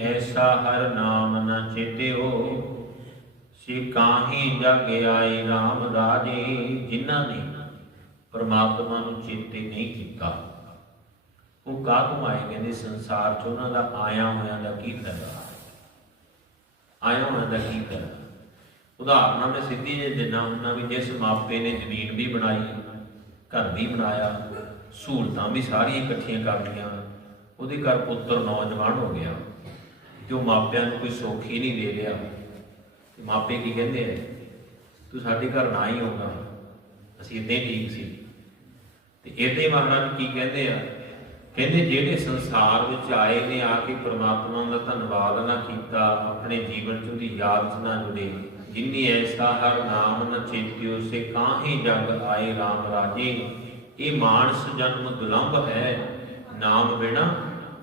ਐਸਾ ਹਰ ਨਾਮ ਨ ਚੇਤਿਓ ਸੀ ਕਾਹੀ ਜਗ ਆਈ RAM ਰਾਜੇ ਜਿਨ੍ਹਾਂ ਨੇ ਪਰਮਾਤਮਾ ਨੂੰ ਚੇਤੇ ਨਹੀਂ ਕੀਤਾ ਉਹ ਕਾਹਤੋਂ ਆਏ ਕਹਿੰਦੇ ਸੰਸਾਰ 'ਚ ਉਹਨਾਂ ਦਾ ਆਇਆ ਹੋਇਆਂ ਦਾ ਕੀ ਫਾਇਦਾ ਆਇਆ ਹੋਇਆਂ ਦਾ ਕੀ ਫਾਇਦਾ ਉਦਾਹਰਨਾਂ ਮੈਂ ਸਿੱਧੀ ਜੇ ਦਿਨਾ ਹੁੰਦਾ ਵੀ ਜਿਸ ਮਾਪੇ ਨੇ ਜ਼ਮੀਨ ਵੀ ਬਣਾਈ ਘਰ ਵੀ ਬਣਾਇਆ ਸਹੂਲਤਾਂ ਵੀ ਸਾਰੀਆਂ ਇਕੱਠੀਆਂ ਕਰ ਲਈਆਂ ਉਹਦੇ ਘਰ ਪੁੱਤਰ ਨੌਜਵਾਨ ਹੋ ਗਿਆ ਤੇ ਉਹ ਮਾਪਿਆਂ ਨੂੰ ਕੋਈ ਸੁੱਖ ਹੀ ਨਹੀਂ ਦੇ ਰਿਹਾ। ਤੇ ਮਾਪੇ ਕੀ ਕਹਿੰਦੇ ਆ? ਤੂੰ ਸਾਡੇ ਘਰ ਨਾ ਹੀ ਆਉਂਦਾ। ਅਸੀਂ ਇੱਦਾਂ ਠੀਕ ਸੀ। ਤੇ ਇਹਦੇ ਮਹਾਰਾਜ ਕੀ ਕਹਿੰਦੇ ਆ? ਕਹਿੰਦੇ ਜਿਹੜੇ ਸੰਸਾਰ ਵਿੱਚ ਆਏ ਨੇ, ਆ ਕੇ ਪ੍ਰਮਾਤਮਾ ਦਾ ਧੰਨਵਾਦ ਨਾ ਕੀਤਾ, ਆਪਣੇ ਜੀਵਨ ਚ ਉਹਦੀ ਯਾਦ ਚ ਨਾ ਜੁੜੇ। ਜਿਨੀ ਐਸਾ ਹਰ ਨਾਮ ਨ ਚੇਤਿਓ ਸੇ ਕਾਹੀ ਜਗ ਆਏ RAM ਰਾਜੇ। ਇਹ ਮਾਨਸ ਜਨਮ ਦੁਲੰਭ ਹੈ। ਨਾਮ ਬਿਨਾ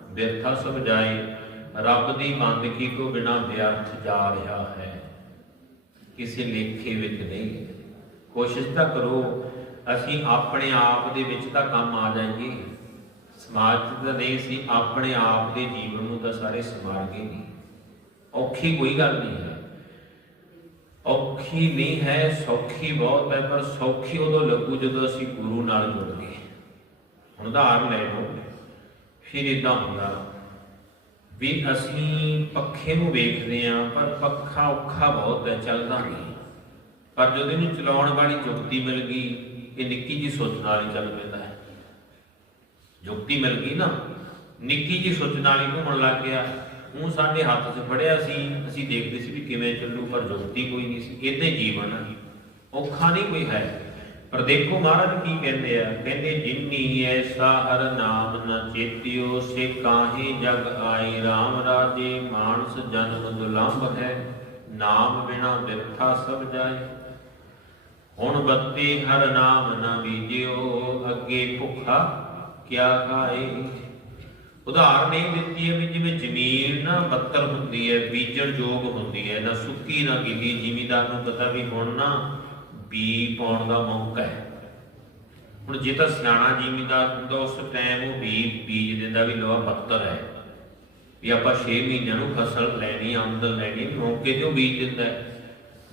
ਬਿਰਥਾ ਸਭ ਜਾਏ। ਰੱਬ ਦੀ ਬੰਦਗੀ ਤੋਂ ਬਿਨਾ ਵਿਅਰਥ ਜਾ ਰਿਹਾ ਹੈ। ਕਿਸੇ ਲੇਖੇ ਵਿੱਚ ਨਹੀਂ। ਕੋਸ਼ਿਸ਼ ਤਾਂ ਕਰੋ, ਅਸੀਂ ਆਪਣੇ ਆਪ ਦੇ ਵਿੱਚ ਤਾਂ ਕੰਮ ਆ ਜਾਈਏ ਸਮਾਜ 'ਚ ਨਹੀਂ ਸੀ ਆਪਣੇ ਆਪ ਦੇ ਜੀਵਨ ਨੂੰ ਤਾਂ ਸਾਰੇ ਸਮਾਰ ਗਏ ਨਹੀਂ। ਔਖੀ ਕੋਈ ਗੱਲ ਨਹੀਂ ਹੈ। ਔਖੀ ਨਹੀਂ ਹੈ, ਸੌਖੀ ਬਹੁਤ ਹੈ, ਪਰ ਸੌਖੀ ਉਦੋਂ ਲੱਗੂ ਜਦੋਂ ਅਸੀਂ ਗੁਰੂ ਨਾਲ ਜੁੜ ਗਏ ਹੁਣ ਉਦਾਹਰਨ ਲੈ ਲਓ, ਫਿਰ ਇਦਾਂ ਹੁੰਦਾ ਵੀ ਅਸੀਂ ਪੱਖੇ ਨੂੰ ਵੇਖਦੇ ਹਾਂ, ਪਰ ਪੱਖਾ ਔਖਾ ਬਹੁਤ ਹੈ, ਚੱਲਦਾ ਨਹੀਂ। ਪਰ ਜਦੋਂ ਇਹਨੂੰ ਚਲਾਉਣ ਵਾਲੀ ਜੁਗਤੀ ਮਿਲ ਗਈ, ਇਹ ਨਿੱਕੀ ਜੀ ਸੋਚ ਨਾਲ ਹੀ ਚੱਲ ਪੈਂਦਾ ਹੈ। ਯੁਕਤੀ ਮਿਲ ਗਈ ਨਾ, ਨਿੱਕੀ ਜੀ ਸੋਚ ਨਾਲ ਹੀ ਘੁੰਮਣ ਲੱਗ ਗਿਆ। ਉਹ ਸਾਡੇ ਹੱਥ 'ਚ ਫੜਿਆ ਸੀ, ਅਸੀਂ ਦੇਖਦੇ ਸੀ ਵੀ ਕਿਵੇਂ ਚੱਲੂ, ਪਰ ਯੁਕਤੀ ਕੋਈ ਨਹੀਂ ਸੀ। ਇਹਦੇ ਜੀਵਨ ਔਖਾ ਨਹੀਂ ਕੋਈ ਹੈ। ਪਰ ਦੇਖੋ ਮਹਾਰਾਜ ਕੀ ਕਹਿੰਦੇ ਆ? ਕਹਿੰਦੇ, ਜਿਨੀ ਐਸਾ ਹਰ ਨਾਮ ਨ ਚੇਤਿਓ, ਸੇ ਕਾਹੇ ਜਗ ਆਈ RAM ਰਾਜੇ, ਮਾਨਸ ਜਨਮ ਦੁਲੰਭ ਹੈ, ਨਾਮ ਬਿਨਾ ਬਿਰਥਾ ਸਭ ਜਾਏ। ਹੁਣ ਬੱਤੀ ਹਰ ਨਾਮ ਨ ਬੀਜਿਓ, ਅੱਗੇ ਭੁੱਖਾ ਕਿਆ ਖਾਏ? ਉਦਾਹਰਨ ਇਹ ਦਿੱਤੀ ਹੈ ਵੀ ਜਿਵੇਂ ਜ਼ਮੀਨ ਨਾ ਬੱਤਰ ਹੁੰਦੀ ਹੈ, ਬੀਜਣ ਯੋਗ ਹੁੰਦੀ ਹੈ, ਨਾ ਸੁੱਕੀ ਨਾ ਗਿੱਲੀ, ਜ਼ਿਮੀਦਾਰ ਨੂੰ ਪਤਾ ਵੀ ਹੁਣ ਨਾ ਬੀ ਪਾਉਣ ਦਾ ਮੌਕਾ ਹੈ। ਹੁਣ ਜੇ ਤਾਂ ਸਿਆਣਾ ਜ਼ਿਮੀਦਾਰ ਹੁੰਦਾ, ਉਸ ਟਾਈਮ ਉਹ ਬੀ ਬੀਜ ਦਿੰਦਾ ਵੀ ਲੋਹਾ ਬੱਤਰ ਹੈ। ਵੀ ਆਪਾਂ 6 ਮਹੀਨਿਆਂ ਨੂੰ ਫਸਲ ਲੈਣੀ, ਆਮਦਨ ਲੈਣੀ ਮੌਕੇ ਤੇ ਉਹ ਬੀਜ ਦਿੰਦਾ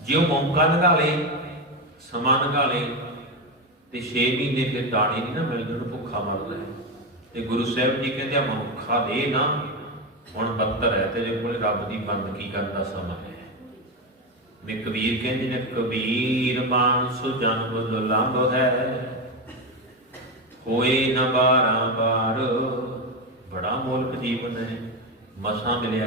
ਜੇ ਉਹ ਮੌਕਾ ਲਗਾ ਲੇ, ਸਮਾਂ ਲਗਾ ਲੇ, ਤੇ 6 ਮਹੀਨੇ ਫਿਰ ਦਾਣੇ ਨਹੀਂ ਨਾ ਮਿਲਦੇ, ਉਹਨੂੰ ਭੁੱਖਾ ਮਰਦਾ ਤੇ ਗੁਰੂ ਸਾਹਿਬ ਜੀ ਕਹਿੰਦੇ ਆ ਮੌਕਾ ਦੇ ਨਾ, ਹੁਣ ਬੱਤਰ ਹੈ, ਤੇਰੇ ਕੋਲ ਰੱਬ ਦੀ ਬੰਦਗੀ ਕਰਨ ਦਾ ਸਮਾਂ ਹੈ। ਮੇ ਕਬੀਰ ਕਹਿੰਦੇ ਨੇ, ਕਬੀਰ ਮਾਨਸੋ ਜਨਮ ਦੁਲੰਭ ਹੈ। ਹੋਏ ਨਾ ਬਾਰਾਂ ਬਾਰ, ਬੜਾ ਮੋਲਕ ਜੀਵਨ ਹੈ, ਮਸਾਂ ਮਿਲਿਆ